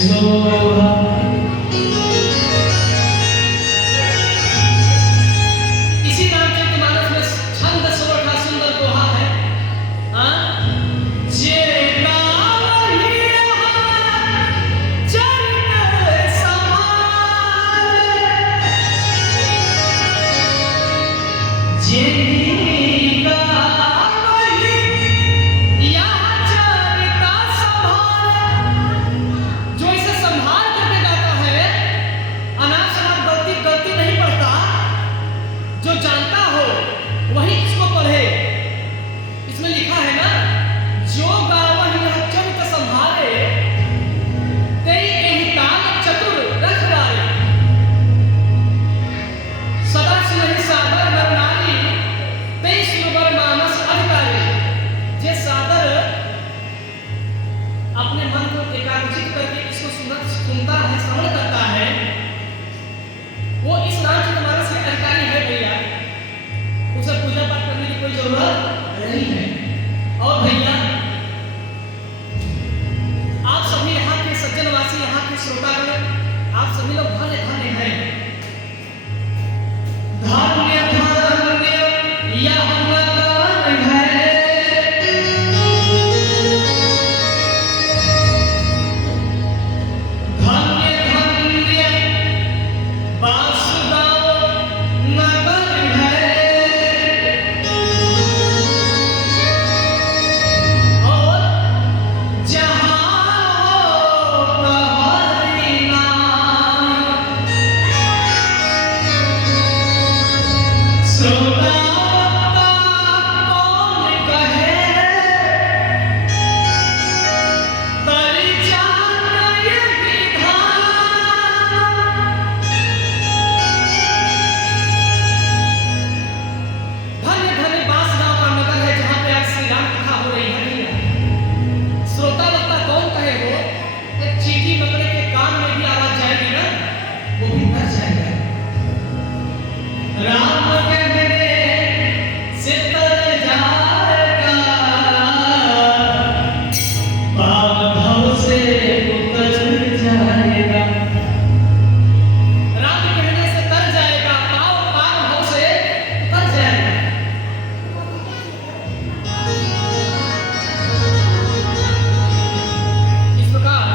शोभा। इसी रामचरितमानस में छंद सोरठा सुंदर दोहा है। जे गावहि चरित समारे, जे जो जानता हो वही इसको पढ़े। इसमें लिखा है ना, जो गावहि यह चरित संभारे, तेई एहि तान चतुर रख डारे। सदा सुनहि सादर नर नारी, तेई सुनबर मानस अधिकारी। जे सादर अपने मन को एकाग्रचित करके इसको सुनता है, श्रवण करता है, वो इस रामचरितमानस के अधिकारी है भैया। उसे पूजा पाठ करने की कोई जरूरत नहीं है। और भैया आप सभी यहाँ के सज्जनवासी, यहाँ के श्रोतागण, आप सभी लोग धन्य धन्य हैं। धन्य धन्य यह मकान है, धन्य धन्य बांसगांव नगर है, और जहाँ तुम्हारी नाम श्रोता कौन कहे, तरी जान यही धाम। धन्य धन्य बांसगांव का नगर है, जहाँ पे आज श्री राम कथा हो रही है भैया। श्रोता वक्ता कौन कहे हो, एक चींटी मकड़े के कान में भी आवाज जाएगी ना, वो भी डर जाएगा। राम कहने से तर जाएगा, पाव भव से उतर जाएगा। राम कहने से तर जाएगा, पाव भव से उतर जाएगा। इस प्रकार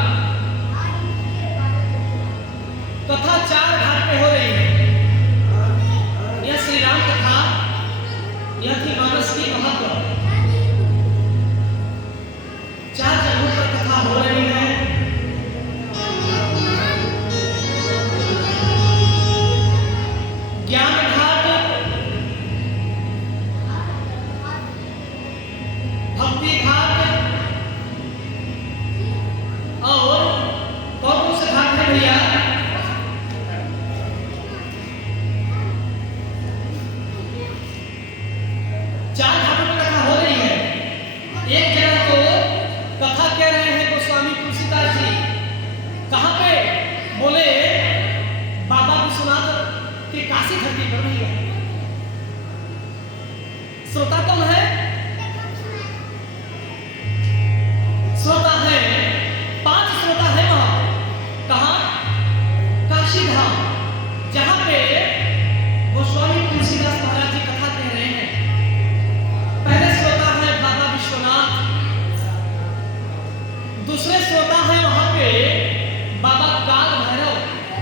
कथा चार घाट पे हो रही है। यह श्री राम कथा, यह थी मानस की महत्व। चार जगहों पर कथा हो रही है। ज्ञान घाट, भक्ति घाट, और कौन से घाट है भैया? चार घाटों पर कथा हो रही है। एक जगह तो कथा कह रहे हैं गोस्वामी तुलसीदास जी। कहाँ पे? बोले बाबा विश्वनाथ के काशी धरती पर भैया। श्रोता कौन है? श्रोता है, 5 श्रोता है वहां। कहाँ? काशी धाम, जहाँ पे गोस्वामी तुलसीदास महाराज जी कथा कह रहे हैं। पहले श्रोता है बाबा विश्वनाथ, दूसरे श्रोता है वहां पे बाबा काल भैरव,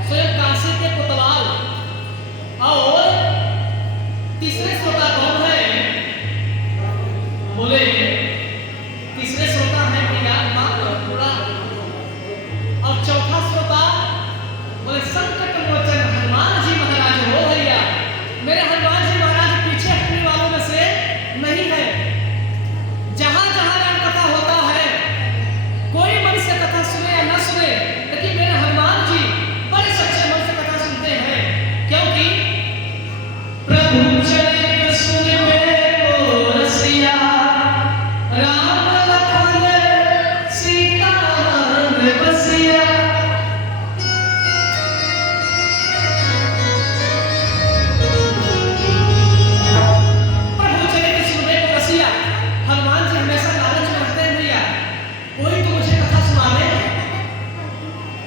स्वयं काशी के कोतवाल, और तीसरे श्रोता कौन है? बोले तीसरे श्रोता है भैया मां पूरा, और चौथा श्रोता बोले संकट मोचन हनुमान जी महाराज हो भैया। मेरे हनुमान जी महाराज पीछे हटने वालों में से नहीं है। जहां जहां राम कथा होता है, कोई मनुष्य कथा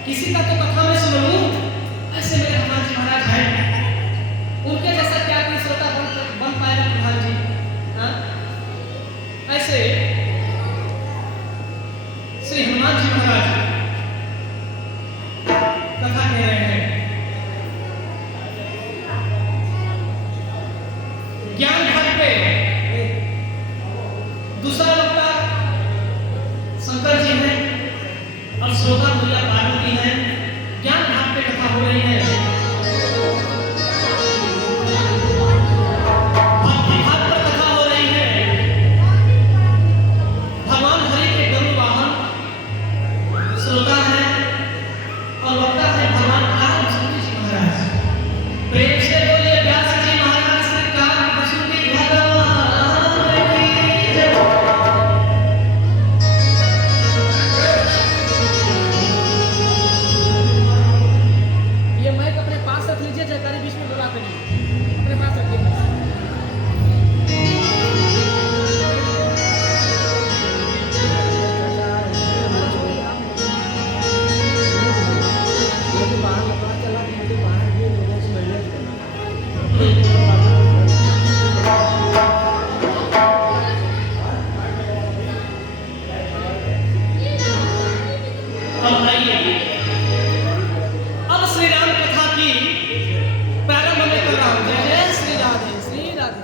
किसी का तो कथा में सुन लूं, ऐसे मेरे हनुमान जी महाराज हैं, उनके जैसा क्या कोई श्रोता बन पाएगा प्रधान जी? हाँ? ऐसे श्री हनुमान जी महाराज कथा कह रहे हैं। ज्ञान घाट पे दूसरा वक्ता शंकर जी हैं और श्रोता भैया पार्वती हैं। ज्ञान घाट पे कथा हो रही है। भक्ति घाट पर कथा हो रही है। भगवान हरि के गरुड़ वाहन श्रोता है और वक्ता है भगवान काल जी महाराज। प्रेम से बोलिए व्यास जी महाराज श्री काल भगवान की जय। ये माइक अपने पास रख लीजिए, जयकारी बीच में बुला करिए, अपने पास रखिए। अब श्री राम कथा की प्रारंभ में कर रहा हूं। जय जय श्री राधे श्री राधे।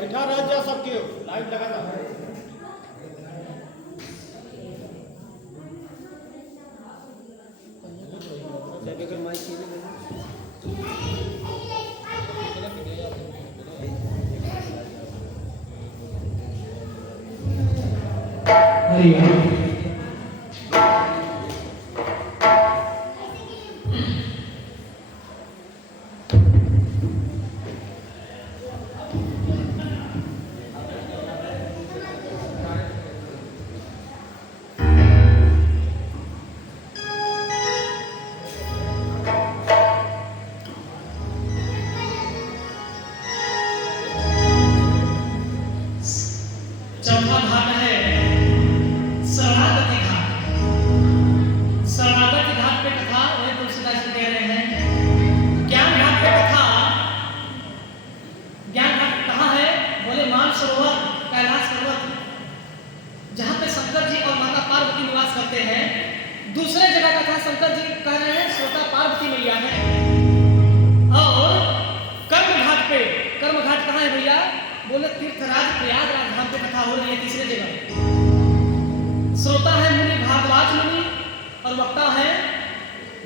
बैठा रह जा सबके लाइट लगाना। चौथा घाट है शरणागति घाट। शरणागति घाट पे कथा वही तुलसीदास जी कह रहे हैं। ज्ञान घाट पे कथा। ज्ञान घाट कहाँ है? बोले मानसरोवर कैलाश पर्वत, जहाँ पे शंकर जी और माता पार्वती निवास करते हैं। दूसरे जगह कथा शंकर जी कह रहे हैं श्रोता पार्वती मैया है। और कर्म घाट पे, कर्म घाट कहाँ है भैया? बोले तीर्थराज प्रयागराज धाम पे कथा हो रही है। तीसरे जगह श्रोता है मुनि भारद्वाज मुनि और वक्ता है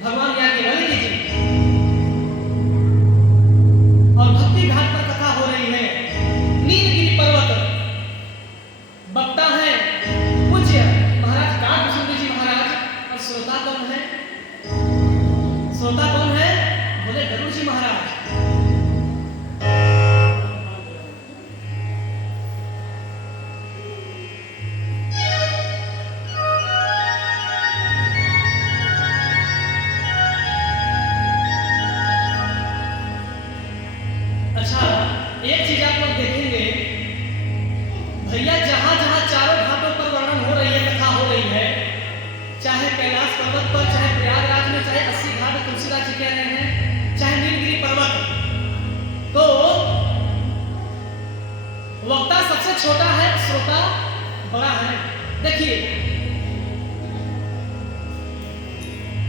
भगवान याज्ञवल्क्य जी। और भक्ति घाट पर कथा हो रही है नीलगिरी पर्वत। वक्ता है पूज्य महाराज कालभूषण जी महाराज और श्रोता कौन है? श्रोता कौन है? बोले गरुड़ जी महाराज। अच्छा, एक चीज आप लोग देखेंगे भैया, जहां जहां चारों घाटों पर वर्णन हो रही है, कथा हो रही है, चाहे कैलाश पर्वत पर, चाहे प्रयागराज में, चाहे 80 घाट तुलसीदास जी कह रहे हैं, चाहे नीलगिरी पर्वत, तो वक्ता सबसे छोटा है, श्रोता बड़ा है। देखिए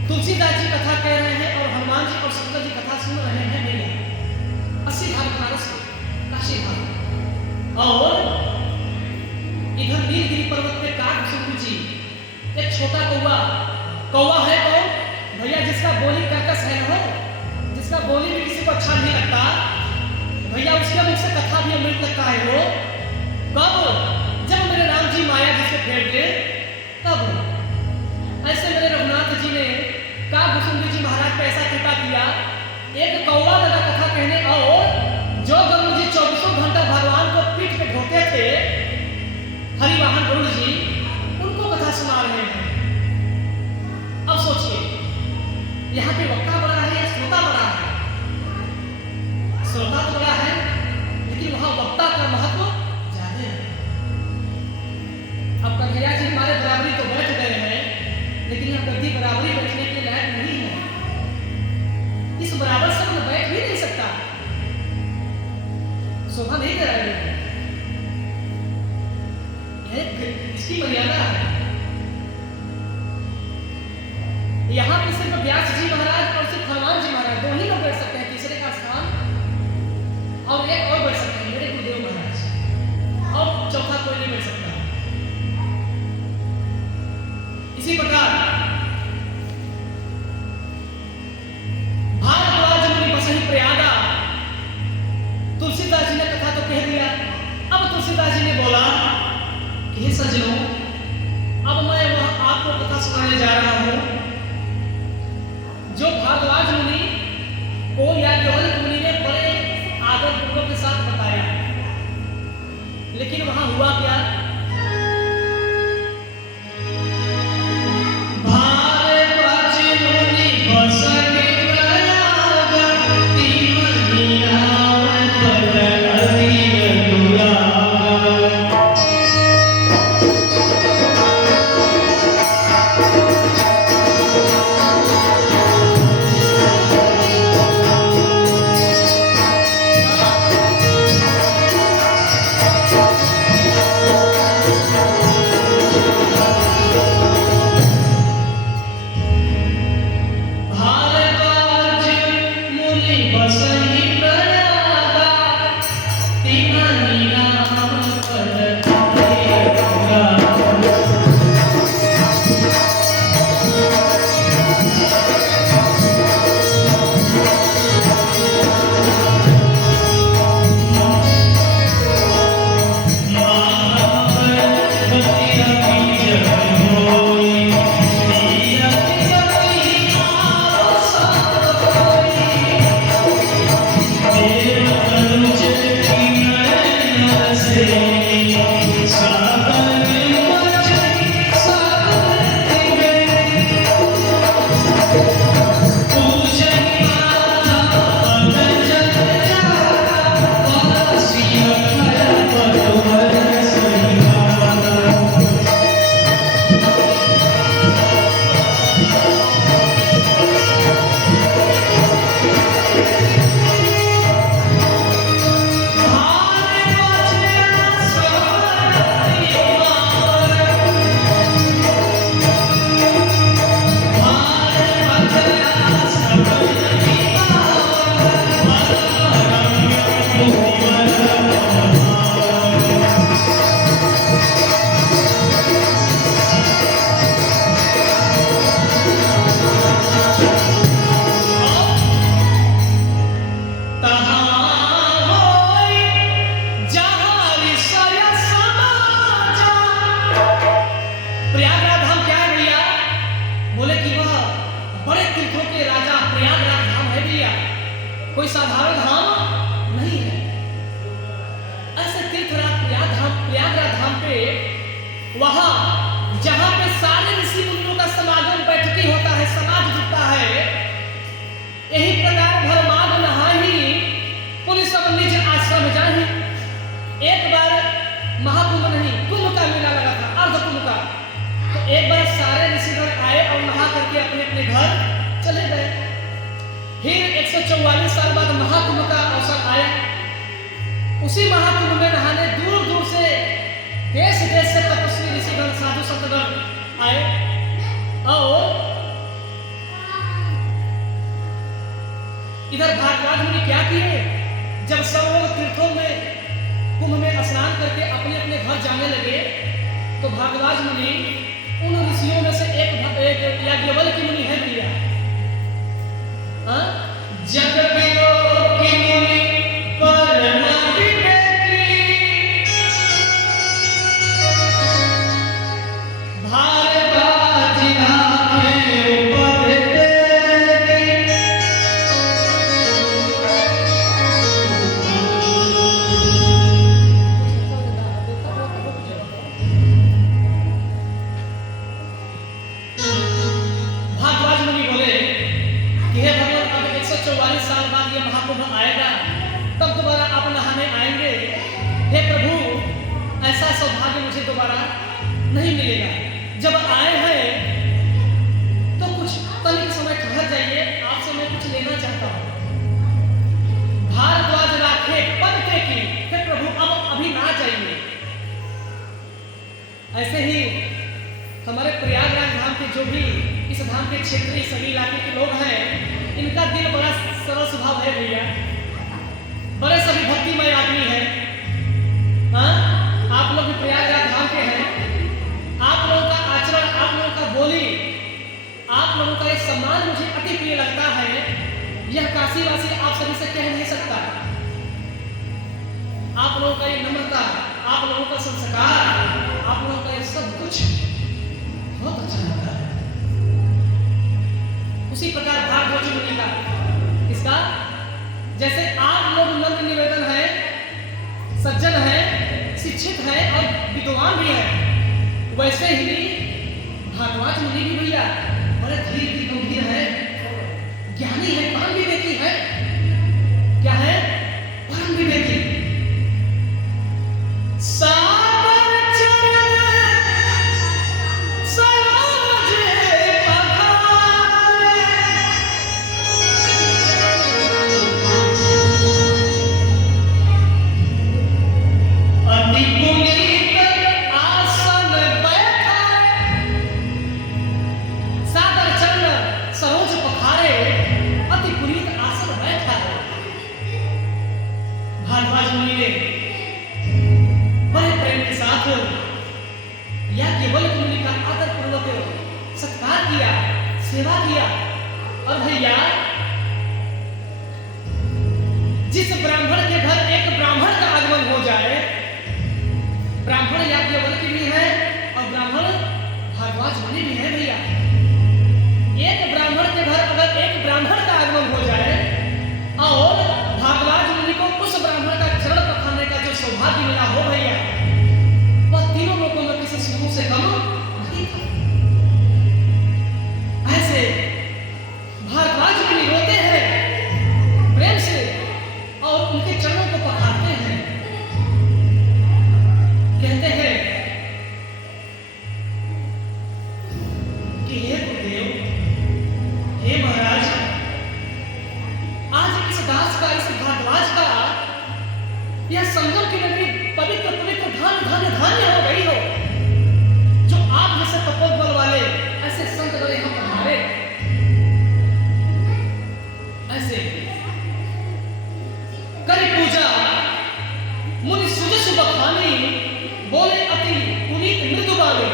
तुलसीदास जी कथा कह रहे हैं और हनुमान जी और शंकर जी कथा सुन रहे हैं भैया 80 घाट बनारस के काशी घाट। और इधर नीलगिरी पर्वत पे कालभूषण जी एक छोटा कौवा। कौवा है कौन भैया? जिसका बोली कर्कश है ना, जिसका बोली भी किसी को अच्छा नहीं लगता, भैया उसके मुख से कथा भी अमृत लगता है वो। कब? जब मेरे राम जी माया जिसे फेर दे, तब। ऐसे मेरे रघुनाथ जी ने का भुसुंडी जी महाराज पे ऐसा कृपा किया, एक कौवा लगा कथा कहने, और जो गरुड़ जी 24 घंटा भगवान को पीठ पे ढोते थे, हरिवाहन गरुड़ जी, उनको कथा सुना रहे हैं। अब सोचिए, यहाँ पे वक्ता बड़ा है या श्रोता बड़ा है? श्रोता तो बड़ा है, लेकिन वहां वक्ता का महत्व ज्यादा है। अब कन्हैया जी हमारे बराबरी तो बैठ गए हैं, लेकिन यह गद्दी बराबरी बैठने के लायक नहीं है। इस बराबर से मैं बैठ भी नहीं सकता, शोभा नहीं दे रहा है। इसकी मर्यादा है। यहाँ पे सिर्फ व्यास जी महाराज और सिर्फ हनुमान जी महाराज दो ही लोग बैठ सकते हैं, तीसरे का स्थान और एक और बैठ सकते हैं, मेरे गुरुदेव महाराज, और चौथा कोई नहीं बैठ सकता। इसी प्रकार भारद्वाज मुनि बसहि प्रयागा, तुलसीदास जी ने कथा तो कह दिया। अब तुलसीदास जी ने बोला कि हे सज्जनों, अब मैं वह आपको कथा सुनाने जा रहा हूं जो भारद्वाज मुनि को याज्ञवल्क्य मुनि ने बड़े आदर पूर्वक के साथ बताया। लेकिन वहां हुआ क्या? भारद्वाज मुनि बसहि प्रयागा, तीन मीनार पद अति अनुरागा। कोई साधारण धाम नहीं है। ऐसे प्रयागराज धाम पे, वहां जहां पे सारे ऋषि मुनियों का समागम बैठकी होता है, समाज जुटता है, यही प्रकार भरमाग नहाही पुलिस सब निज आश्रम जाही। एक बार महाकुंभ नहीं, कुंभ का मेला लगा था, अर्ध कुंभ का। तो एक बार सारे ऋषिगण आए और नहा करके अपने अपने घर चले गए। फिर 144 साल बाद महाकुंभ का अवसर आया। उसी महाकुंभ में नहाने दूर दूर से, देश देश से तपस्वी ऋषिगण, साधु संतगण आए। और इधर भारद्वाज मुनि क्या किए, जब सब लोग तीर्थों में कुंभ में स्नान करके अपने अपने घर जाने लगे, तो भारद्वाज मुनि उन ऋषियों में से एक याज्ञवल्क्य मुनि है भैया, जग विलोकी मुनि परम विवेकी, भारद्वाज नामे उपदेती। भारद्वाज मुनि बोले कि हे भगवान, अब 144 साल बाद ये महाकुंभ आएगा, तब दोबारा आप नहाने आएंगे। हे प्रभु, ऐसा सौभाग्य मुझे दोबारा नहीं मिलेगा। जब आए हैं तो कुछ तनिक समय ठहर जाइए, आपसे मैं कुछ लेना चाहता हूँ। भारद्वाज राखे पद के की, हे प्रभु अब अभी ना जाइए। ऐसे ही हमारे प्रयागराज धाम के जो भी इस धाम के क्षेत्रीय सभी इलाके के लोग हैं, इनका दिल बड़ा सरल स्वभाव है भैया, बड़े सभी भक्तिमय आदमी है। हाँ, आप लोग भी प्रयागराज धाम के हैं। आप लोगों का आचरण, आप लोगों का बोली, आप लोगों का ये सम्मान मुझे अति प्रिय लगता है। यह काशीवासी आप सभी से कह नहीं सकता। आप लोगों का ये नम्रता, आप लोगों का संस्कार, आप लोगों का ये सब कुछ बहुत अच्छा लगता है। उसी प्रकार भारद्वाज मुनि का इसका, जैसे आप लोग नम्र निवेदन है, सज्जन है, शिक्षित है और विद्वान भी है, वैसे ही भारद्वाज मुनि भी भैया बड़े धीर गंभीर है, ज्ञानी है, परम विवेकी है। क्या है? परम विवेकी। सागर चरण सरोज पधारे, अति पुनीत आसन बैठाए। सागर चरण सरोज पधारे, अति पुनीत आसन बैठाए। भारद्वाज मुनि ने बड़े प्रेम के साथ या केवल मुनि का आदर पूर्वक सत्कार किया, सेवा किया। और भैया, जिस ब्राह्मण के घर एक ब्राह्मण का आगमन हो जाए, ब्राह्मण या केवल की भी है और ब्राह्मण भारद्वाज मुनि भी है भैया। एक ब्राह्मण के घर अगर एक ब्राह्मण का आगमन हो जाए और भारद्वाज मुनि को उस ब्राह्मण का चरण पखारने का जो सौभाग्य मिला हो भैया, वह तीनों लोगों में किसी समूह से कम नहीं था। ऐसे भारद्वाज मुनि रोते हैं प्रेम से और उनके चरणों को पखारते हैं। कहते हैं कि हे गुरुदेव, हे महाराज, आज इस दास का, इस भारद्वाज का यह संगम की नगरी पवित्र पवित्र धान्य हो गई हो, जो आप जैसे तपोबल वाले ऐसे संत बड़े हम हमारे ऐसे करी पूजा मुनि सुजस बखानी, बोले अति पुनीत मृदु बाले।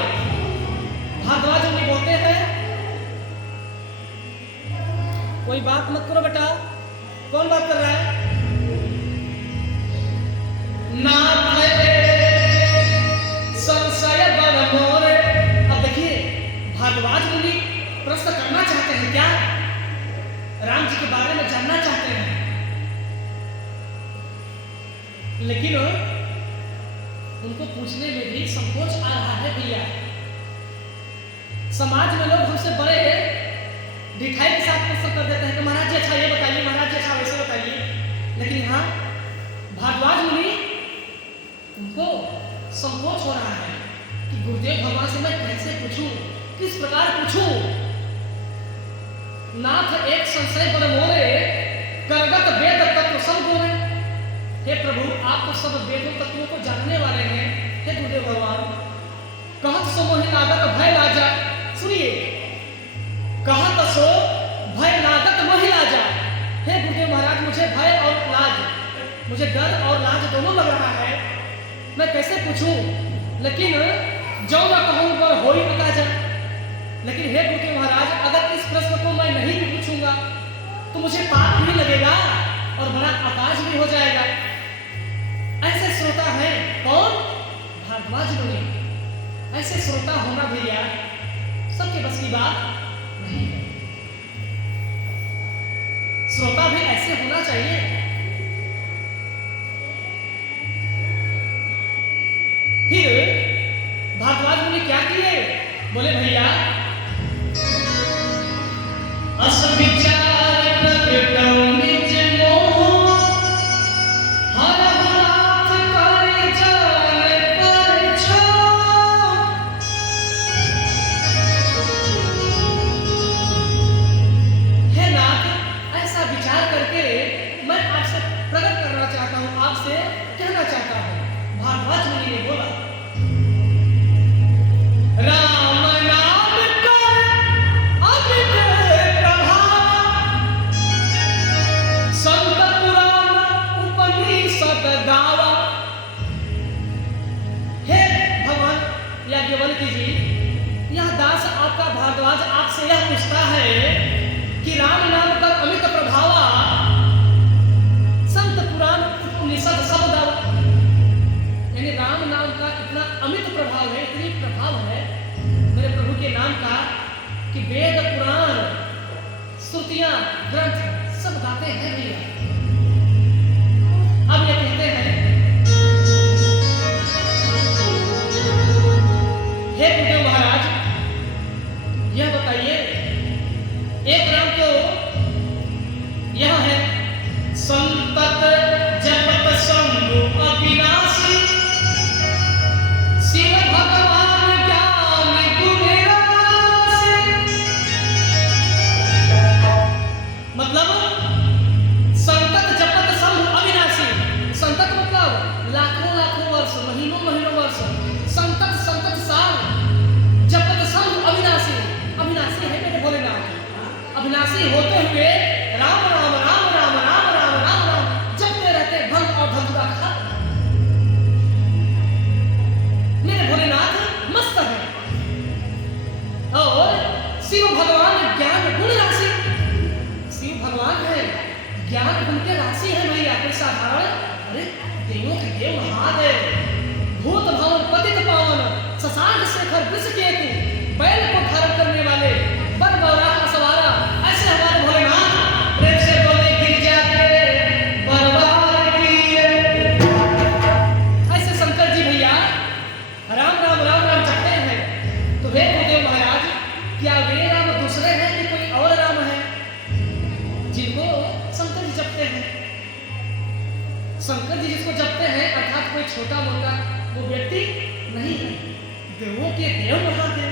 भारद्वाज मुनि बोलते हैं, कोई बात मत करो बेटा। कौन बात कर रहा है? नाथ संशय बल मोरे। अब देखिए, भारद्वाज मुनि प्रश्न करना चाहते हैं क्या? राम जी के बारे में जानना चाहते हैं, लेकिन उनको पूछने में भी संकोच आ रहा है भैया। समाज में लोग हमसे बड़े दिखाई के साथ प्रश्न कर देते हैं कि महाराज जी अच्छा ये बताइए, महाराज जी अच्छा वैसे बताइए। लेकिन यहाँ भारद्वाज मुनि, उनको संकोच हो रहा है कि गुरुदेव भगवान से मैं कैसे पूछूं, किस प्रकार पूछूं। नाथ एक संशय बल मोरे, करगत वेद तत्व सब गोरे। हे प्रभु, आप तो सब वेदों तत्वों को जानने वाले हैं। हे गुरुदेव भगवान, कहत सो मोहि लागत भय लाजा। सुनिए, कहत सो भय लागत मोहि लाजा। हे गुरुदेव महाराज, मुझे भय और लाज, मुझे डर और लाज दोनों लग रहा है, मैं कैसे पूछूं। लेकिन जो मैं कहूं पर हो ही बता जा। लेकिन हे गुरुदेव महाराज, अगर इस प्रश्न को मैं नहीं भी पूछूंगा तो मुझे पाप भी लगेगा और बड़ा अपराध भी हो जाएगा। ऐसे श्रोता है कौन? भारद्वाज मुनि। ऐसे श्रोता होना भैया सबके बस की बात नहीं है। श्रोता भी ऐसे होना चाहिए। फिर भारद्वाज मुनि क्या किए? बोले भैया असविचार प्रकटम निज मोह हर हाथ करे जान पर छो। हे नाथ, ऐसा विचार करके मैं आपसे प्रकट करना चाहता हूँ, आपसे कहना चाहता हूँ। भारद्वाज मुनि ने बोला राम नाम कर अमित प्रभाव, संत पुराण उपनिषद गावा। हे भगवान याज्ञवल्क्य जी, यह दास आपका भारद्वाज आपसे यह पूछता है कि राम नाम कर अमित प्रभावा, संत पुराण उपनिषद सब गावा। यानी राम नाम का इतना अमित प्रभाव है, इतनी प्रभाव है मेरे प्रभु के नाम का कि वेद पुराण श्रुतियां ग्रंथ सब गाते हैं भैया। अब ये कहते हैं हे गुरुदेव महाराज, यह बताइए एक राम तो यह है संतत जपत शंभु अविनाशी, शिव भगवान ज्ञान गुण राशि। मतलब संतत जपत शंभु अविनाशी। संतत मतलब लाखों लाखों वर्ष, महीनों महीनों वर्ष, संतत संतत साल जपत शंभु अविनाशी। अविनाशी है मेरे भोलेनाथ। अविनाशी होते हुए राम राम राम राम राम राम राम राम जपते रहते भंग और धतूरा खा। मेरे भोलेनाथ मस्त है। और शिव भगवान ज्ञान गुण राशि। शिव भगवान है, ज्ञान गुण के राशि है भैया। कोई साधारण, अरे देवों के देव महादेव, भूत भवन पतित पावन, शशांक शेखर वृषकेतु, बैल को धारण करने वाले, बर बौराह सवारा, ऐसे हमारे भोलेनाथ। प्रेम से बोले गिरजा के बरबार किए। ऐसे शंकर जी भैया राम राम राम राम जपते हैं। तो हे गुरुदेव महाराज, क्या वे राम दूसरे हैं कि कोई और राम है जिनको शंकर जी जपते हैं? शंकर जी जिसको जपते हैं अर्थात कोई छोटा मोटा वो व्यक्ति नहीं है, देवों के देव महादेव।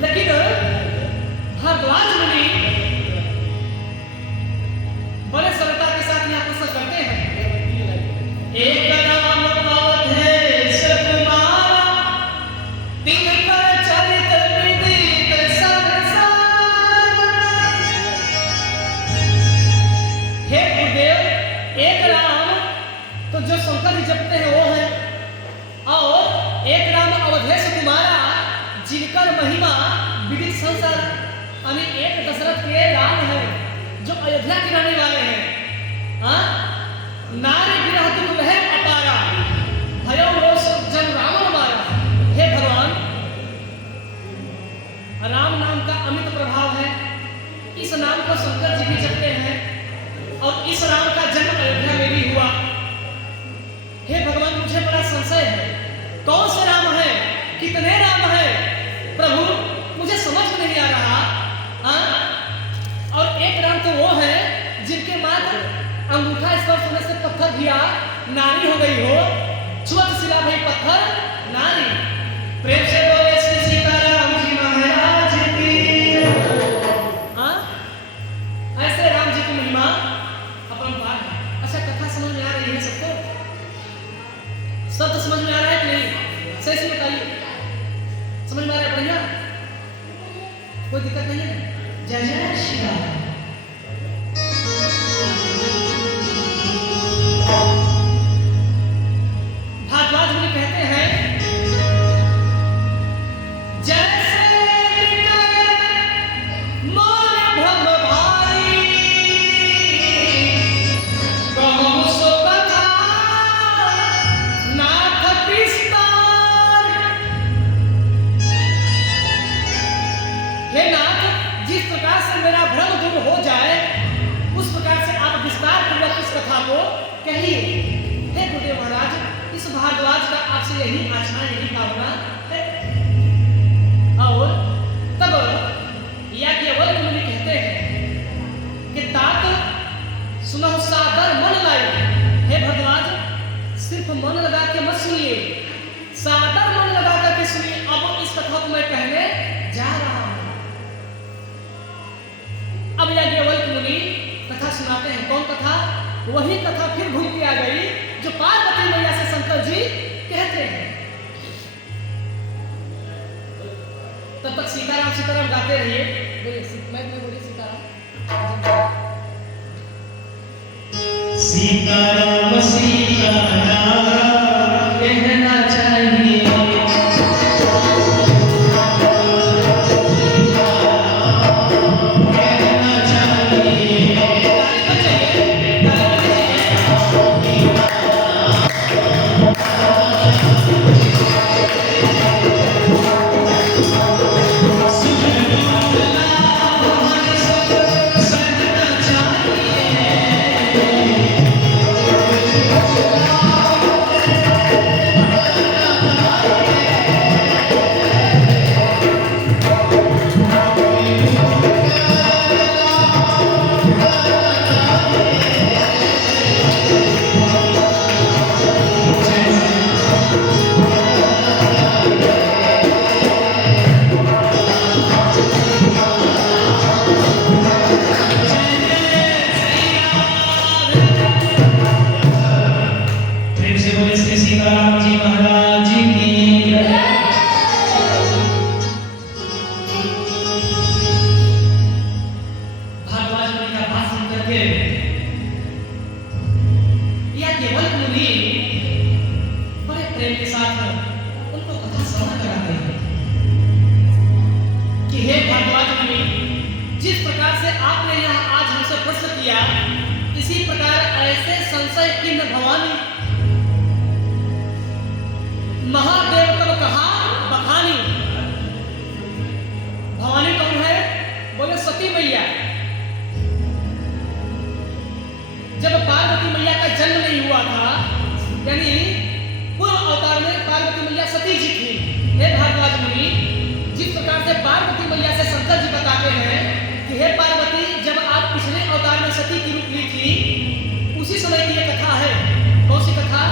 लेकिन भारद्वाज मुनि बड़े सरलता के साथ यह प्रश्न करते हैं। एक राम अवधेश कुमारा, तिनकर चरित विदित संसार। हे गुरुदेव, एक राम तो जो शंकर जी जपते हैं वो है, और एक राम अवधेश कुमारा जिनकर महिमा विदित संसार। यानी एक दशरथ के राम है जो अयोध्या के रहने वाले हैं। नारी विरह दुख है अपारा, भयो रोष जन रावण मारा। हे भगवान, राम नाम का अमित प्रभाव है। इस नाम को शंकर जी भी जपते हैं और इस राम का जन्म अयोध्या में भी हुआ। हे भगवान, मुझे बड़ा संशय है, कौन से राम है, कितने राम है प्रभु, मुझे समझ में नहीं आ रहा। और एक राम तो वो है जिनके मात्र अंगूठा स्पर्श होने से पत्थर गिरा, नारी हो गई हो, छुअत शिला भई पत्थर नारी। प्रेम से बोले श्री सीताराम जी महाराज की। ऐसे राम जी की महिमा अपरंपार है। अच्छा, कथा समझ में आ रही है सबको? सब समझ में आ रहा है कि नहीं? सही से बताइए, समझ में आ रहा है? बढ़िया, कोई दिक्कत नहीं है? जय जय श्री राम। भारद्वाज मुनि कहते हैं जैसे मोर भ्रम भार प्रकार से मेरा भ्रम दूर हो जाए, उस प्रकार से आप विस्तार पूर्वक इस कथा को कहिए। हे गुरुदेव महाराज, इस भारद्वाज का आपसे यही आशा, यही कामना है। और तब याज्ञवल्क्य मुनि कहते हैं कि तात सुनहु सादर मन लाई। हे भरद्वाज, सिर्फ मन लगा के मत सुनिए, सादर मन लगा करके सुनिए। अब इस कथा को मैं कहने जा रहा हूं। अब याज्ञवल्क्य मुनि कथा सुनाते हैं। कौन कथा? वही कथा फिर घूम के आ गई जो पार्वती मैया से शंकर जी कहते हैं। तब तक सीताराम गाते रहिए। बोलिए, मैं बोलिए सीताराम। सीताराम सीताराम कहना चाहिए। सीताराम जी महाराज की। भारद्वाज मुनि का बात सुन करके याज्ञवल्क्य मुनि बड़े प्रेम के साथ उनको कथा श्रवण कराते हैं कि हे भारद्वाज मुनि, जिस प्रकार से आपने यहाँ आज हमसे प्रश्न किया, इसी प्रकार ऐसे संशय किन्न भवानी महादेव तब कहा बखानी। भवानी कौन है? बोले सती मैया। जब पार्वती मैया का जन्म नहीं हुआ था, यानी पूर्व अवतार में पार्वती मैया सती जी थी। हे भारद्वाज मुनि, जिस प्रकार से पार्वती मैया से शंकर जी बताते हैं कि हे पार्वती, जब आप पिछले अवतार में सती की रूप ली थी, उसी समय की यह कथा है। कौन सी कथा?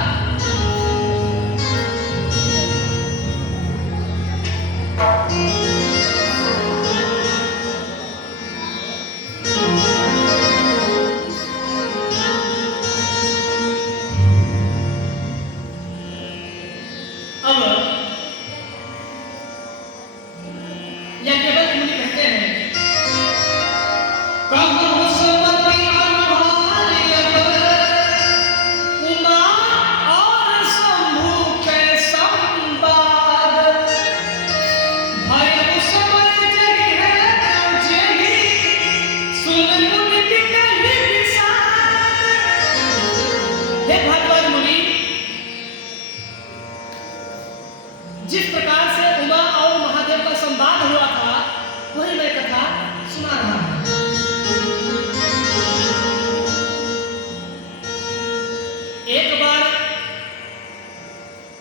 जिस प्रकार से उमा और महादेव का संवाद हुआ था, वही मैं कथा सुना रहा हूं। एक बार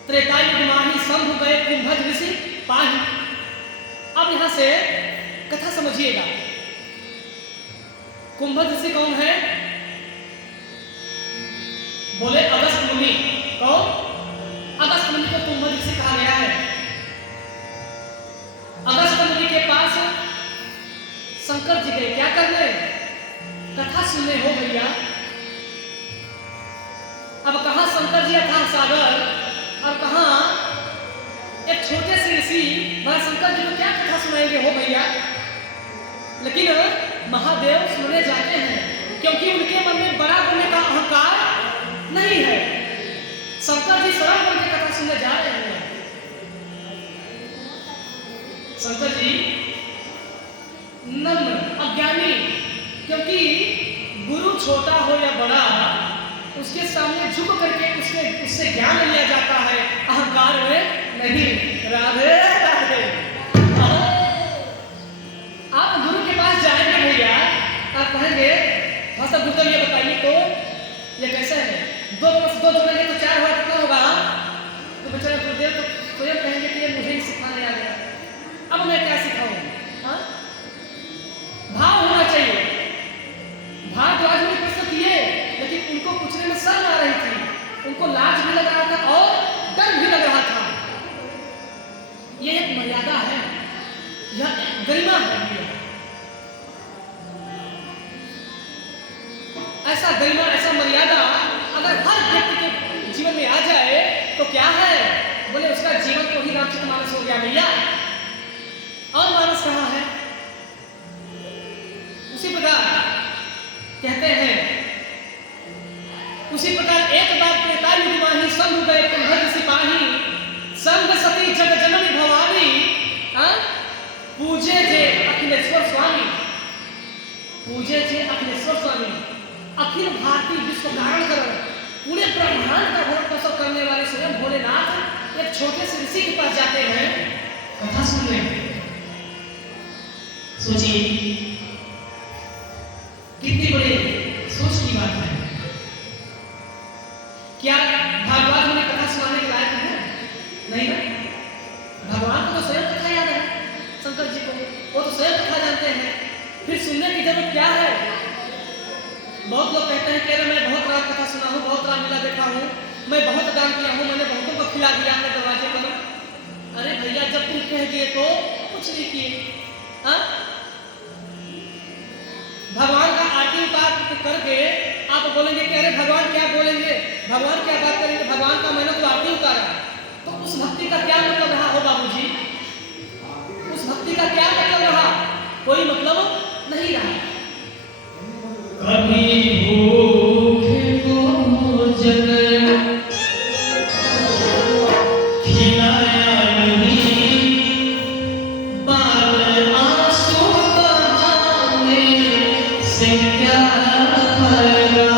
त्रेता युग माही शंभु गए कुंभज ऋषि पाही। अब यहां से कथा समझिएगा। कुंभज ऋषि कौन है? बोले अगस्त मुनि। कौन? अगस्त मुनि को कुंभज ऋषि कहा गया है। अगस्त मुनि के पास शंकर जी गए। क्या करने? कथा सुनने हो भैया। अब कहां शंकर जी अथाह सागर और कहां एक छोटे से ऋषि वह शंकर जी को क्या कथा सुनाएंगे हो भैया। लेकिन महादेव सुनने जाते हैं, क्योंकि उनके मन में बड़ा बनने का अहंकार नहीं है। शंकर जी सरल बन के कथा सुनने जा रहे हैं। शंकर जी नम्र अज्ञानी, क्योंकि गुरु छोटा हो या बड़ा, उसके सामने झुक करके उससे ज्ञान लिया जाता है, अहंकार में नहीं। राधे राधे। आप गुरु के पास जाएंगे गुरुदेव ये बताइए तो ये कैसे है? 2 + 2 जोड़ेंगे तो 4 हुआ, कितना होगा? तो बेचारे गुरुदेव तो स्वयं कहेंगे कि ये मुझे ही सिखाने आ गया, अब मैं क्या सिखाऊं? हाँ, भाव होना चाहिए। भारद्वाज ने प्रश्न किए, लेकिन उनको पूछने में शर्म आ रही थी, उनको लाज भी लग रहा था और डर भी लग रहा था। ये एक मर्यादा है, यह एक गरिमा है। ऐसा गरिमा, ऐसा मर्यादा अगर हर व्यक्ति के जीवन में आ जाए तो क्या है? बोले उसका जीवन तो ही रामचरितमानस हो गया भैया। और मानस कहाँ है? उसी प्रकार कहते हैं, उसी प्रकार एक बार त्रेता युग माही संग गए कुंभज सिपाही, संग सती जग जननी भवानी, पूजे जे अखिलेश्वर स्वामी, पूजे जे अखिलेश्वर स्वामी। अखिल भारतीय विश्व कारण करण, पूरे ब्रह्मांड का भरण पोषण करने वाले स्वयं भोलेनाथ एक छोटे से ऋषि के पास जाते हैं, कथा सुन रहे हैं। सोचिए कितनी बड़ी सोच की बात है। क्या भारद्वाज ने कथा सुनाने के लायक है? नहीं ना। भगवान को तो स्वयं कथा याद है, शंकर जी को वो तो स्वयं कथा जानते हैं, फिर सुनने की जरूरत क्या है? बहुत लोग कहते हैं कि मैं बहुत रात कथा सुना हूँ, बहुत रामलीला देखा हूँ, मैं बहुत दान किया हूँ, मैंने बहुतों को खिला दिया अपने दरवाजे पर। अरे भैया, जब तुम कह दिए तो कुछ नहीं किए। भगवान का आरती उतार करके आप बोलेंगे कि अरे भगवान क्या बोलेंगे, भगवान क्या बात करेंगे, भगवान का मैंने तो आरती उतारा, तो उस भक्ति का क्या मतलब रहा हो बाबूजी? उस भक्ति का क्या मतलब रहा? कोई मतलब नहीं रहा। कभी भूखे को जग खिलाया नहीं, बाल आंसू बहाने से क्या फायदा।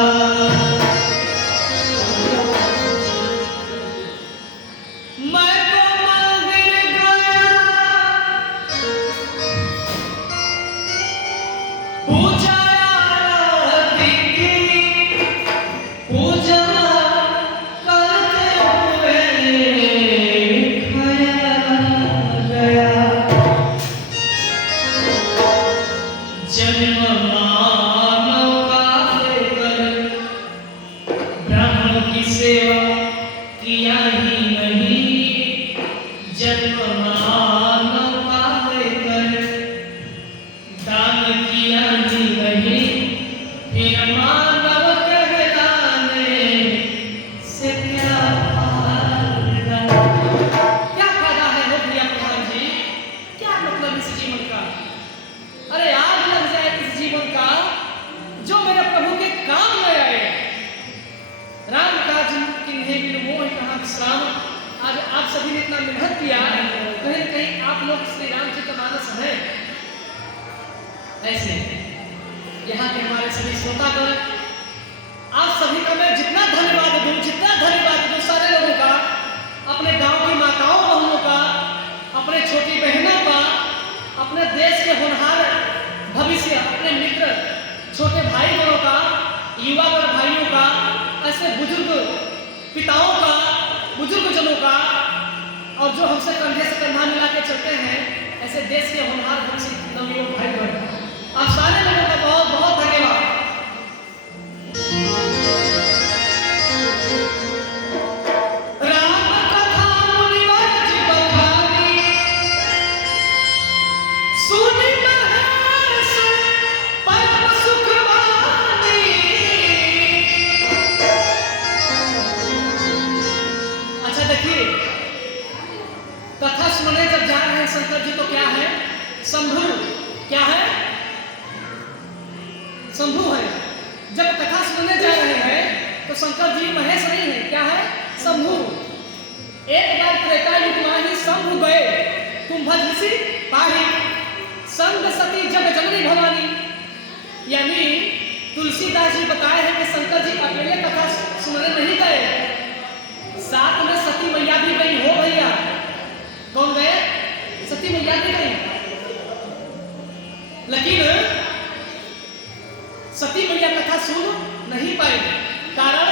मैं तो मंदिर गया, पूजा ऐसे यहाँ के हमारे सभी श्रोतागण, आप सभी का मैं जितना धन्यवाद दूं सारे लोगों का, अपने गांव की माताओं बहनों का, अपने छोटी बहनों का, अपने देश के होनहार भविष्य, अपने मित्र छोटे भाई बहनों का, युवा बड़ भाइयों का, ऐसे बुजुर्ग पिताओं का, बुजुर्ग जनों का, और जो हमसे कंधे से कंधा मिला के चलते हैं, ऐसे देश के होनहार भविष्य नवयुवक भाई बहन, आप सारे लोगों का बहुत बहुत धन्यवाद। राम कथा मुनिवर जी बखानी, सुनि महेश परम सुख वाणी। अच्छा देखिए, कथा सुनने जब जा रहे हैं शंकर जी तो क्या है? शंभु। क्या है? शंभु है। जब कथा सुनने जा रहे हैं तो शंकर जी महेश नहीं है, क्या है? शंभु। एक बार त्रेता युग माही शंभु गए कुंभज ऋषि पाही, संग सती जग जननी भवानी। यानी तुलसीदास जी बताए हैं कि शंकर जी अकेले कथा सुनने नहीं गए, साथ में सती मैया भी गई हो भैया। कौन गए? सती मैया भी गई। लेकिन सती मैया कथा सुन नहीं पाए। कारण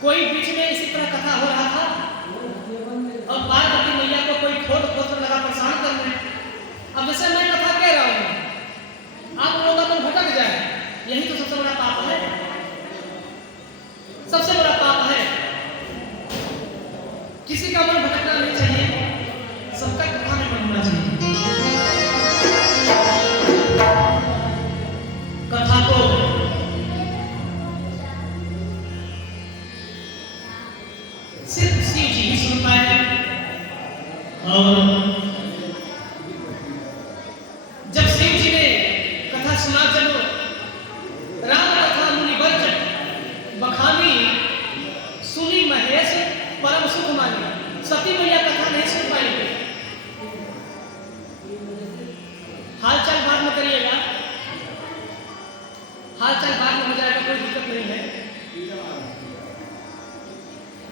कोई बीच में इसी तरह कथा हो रहा था और पार्वती मैया को कोई खोद खोद कर लगा परेशान करने। अब जैसे मैं कथा कह रहा हूँ, आप लोगों का मन भटक जाए, यही तो सबसे बड़ा पाप है। सबसे बड़ा पाप है, किसी का मन भटकना नहीं चाहिए, सबका कथा में मन होना चाहिए। कथा को सिर्फ शिव जी ही सुन पाए। और जब शिव जी ने कथा सुना, जब राम कथा मुनिवर जब बखानी सुनी महेश परम सुख मानी, सती मैया कथा नहीं सुन पाई। हाल चाल बाद में करिएगा, हाल चाल बाद में हो जाएगा, कोई दिक्कत नहीं है।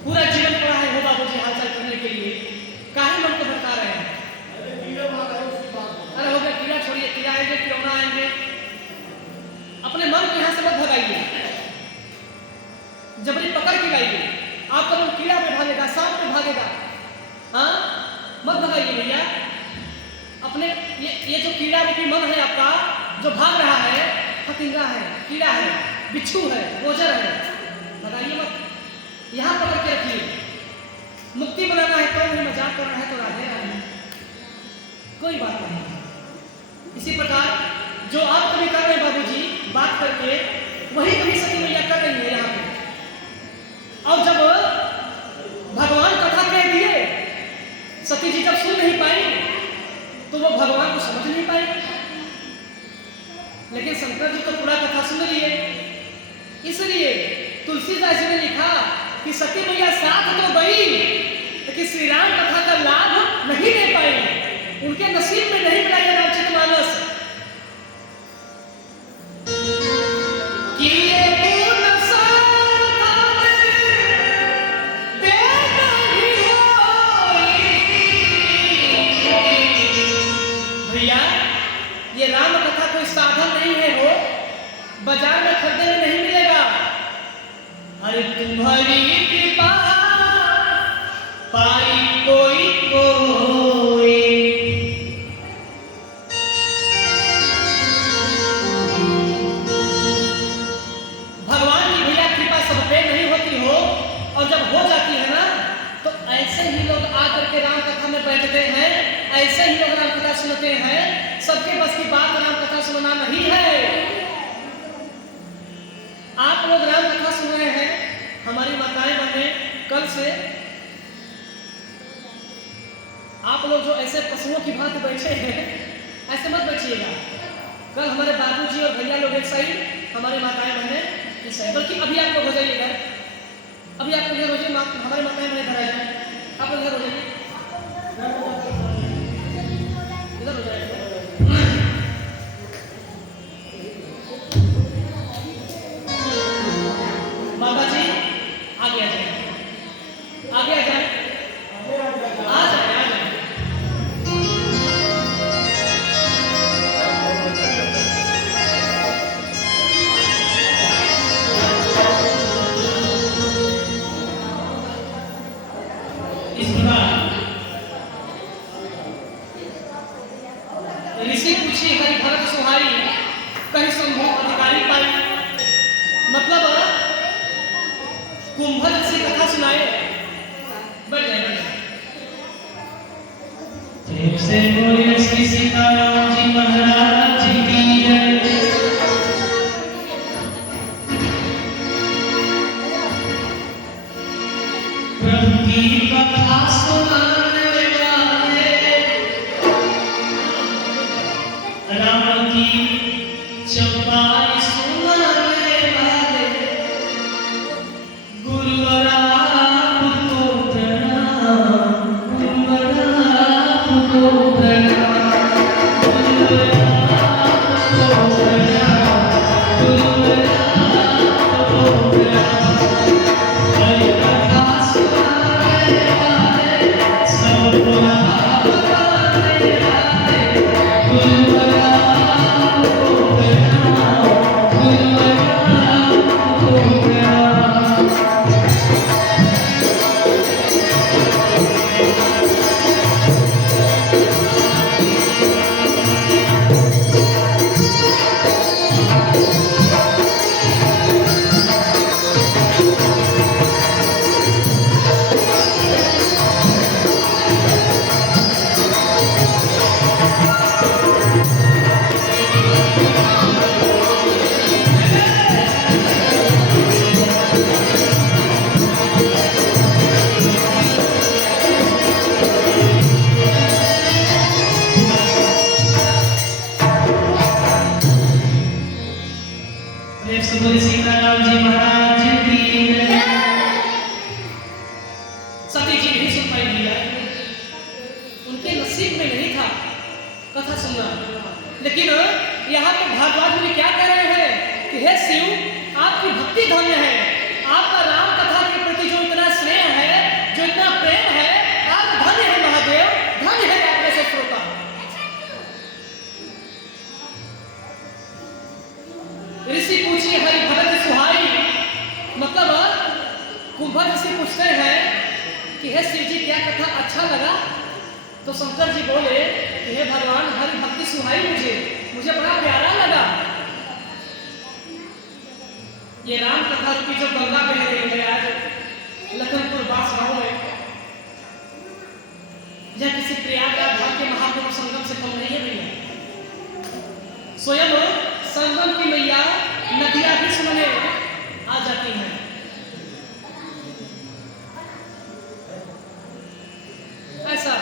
पूरा जीवन पड़ा है हो बाबूजी हाल चाल करने के लिए, काहे मन को भटका रहे हैं? अरे हो गया कीड़ा, छोड़िए, कीड़ा आएंगे, किरौना आएंगे, अपने मन को यहाँ से मत भगाइए, जबरी पकड़ के लाइए। आपका मन कीड़ा में भागेगा, सांप में भागेगा, हाँ मत भगाइए भैया। अपने ये जो कीड़ा रूपी मन है आपका, जो भाग रहा है, फतिंगा है, कीड़ा है, बिच्छू है, गोजर है, भगाइए मत, यहाँ पकड़ के रखिए। मुक्ति बनाना है तो नहीं, मजाक करना है तो राधे राधे, कोई बात नहीं। इसी प्रकार जो आप कभी कर रहे हैं बाबूजी बात करके, वही कभी सती मैया कर रही है यहाँ पे। और जब भगवान कथा कह दिए, सती जी जब सुन नहीं पाई तो वो भगवान को समझ नहीं पाई। लेकिन शंकर जी तो पूरा कथा सुन लिए, इसलिए तुलसीदास जी ने लिखा कि सती मैया साथ तो गई, लेकिन श्री राम कथा का लाभ नहीं ले पाई, उनके नसीब में नहीं मिला ये रामचरितमानस। भैया ये राम कथा कोई साधन नहीं है, वो बाजार में खरीदने में नहीं मिलेगा। अरे तुम्हारी कृपा पाई कोई कोई, भगवान की भैया कृपा सब पे नहीं होती हो, और जब हो जाती है ना तो ऐसे ही लोग आकर के राम कथा में बैठते हैं, ऐसे ही लोग राम कथा सुनते हैं। सबके बस की बात राम कथा सुनना नहीं है। आप लोग राम कथा सुन रहे हैं, हमारी माताएं बहनें कल से आप लोग जो ऐसे पशुओं की भांति बैठे हैं, ऐसे मत बैठिएगा। कल हमारे बाबूजी और भैया लोग एक साइड, हमारी माताएं बहनें इस साइड, बल्कि अभी आप लोग हो जाइए घर, अभी आप लोग घर हो जाइए, हमारे माताएं बहनें घर आ जाए, आप लोग घर हो जाइए, इधर हो जाइए। माता जी आगे आ जाए, आगे आ जाए, आ जाए, आ जाए। इस प्रकार ऋषि पूछी हरि भरत सुहाई, कहीं शंभु अधिकारी पाई। मतलब कुंभल से कथा सुनाए, बढ़ जाए। से बोले श्री सीताराम जी महाराज की जय। प्रभु की कथा सुनाने वाले, राम की चौपाई सुनाने वाले, गुरुवर आपको प्रणाम, गुरुवर आपको प्रणाम। देव से बोले सीताराम जी महाराज की सती जी नहीं सुन पाई भैया, उनके नसीब में नहीं था कथा सुनना। लेकिन यहाँ पे भारद्वाज मुनि क्या कह रहे हैं कि हे शिव, आपकी भक्ति धन्य है, आपका राम कथा के प्रति जो इतना स्नेह है, जो इतना प्रेम है, आप धन्य है महादेव, धन्य है आप जैसे श्रोता। ऋषि पूछिए हरि भरत सुहाई, मतलब कुंभा ऋषि पूछते हैं कि हे शिव जी क्या कथा अच्छा लगा? तो शंकर जी बोले कि हे भगवान, हरि भक्ति सुहाई, मुझे बड़ा प्यारा लगा। ये राम कथा रूपी जो गंगा बह रही है आज लखनपुर बास गांव में, यह किसी प्रयागराज धाम के महापुरुष संगम से कम नहीं है भैया। स्वयं संगम की मैया नदियां भी सुनने आ जाती हैं। ऐसा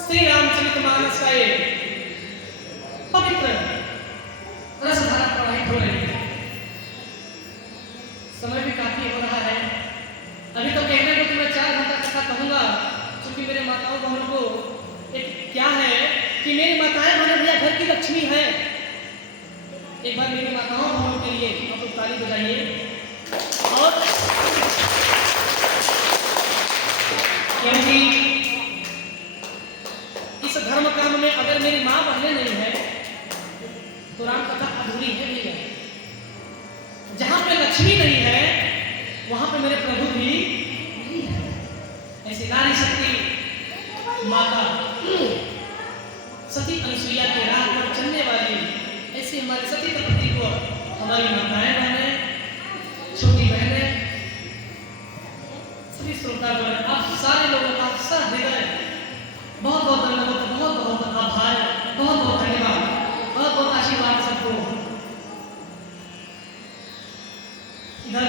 श्री रामचरितमानस का एक पवित्र रसधारा प्रवाहित हो रही है। समय भी काफी हो रहा है, अभी तो कहने को मैं 4 घंटा कथा कहूंगा, क्योंकि मेरे माताओं बहनों को एक क्या है कि मेरी माताएं बहनें भैया घर की लक्ष्मी है। एक बार मेरी माताओं बहनों के लिए आप लोग ताली बजाइए। और क्योंकि इस धर्म कर्म में अगर मेरी माँ बहनें नहीं है तो राम कथा अधूरी है भैया। जहां पे लक्ष्मी नहीं है वहां पे मेरे प्रभु भी नहीं है। ऐसी नारी शक्ति माता सती अनुसुईया के राह पर चलने वाली ऐसी हमारे सती तपति को हमारी माताएं बहनें, छोटी बहनें, सभी श्रोतागण, आप सारे लोगों का सा हृदय बहुत बहुत धन्यवाद, बहुत बहुत आभार, बहुत बहुत धन्यवाद, बहुत बहुत आशीर्वाद सबको। इधर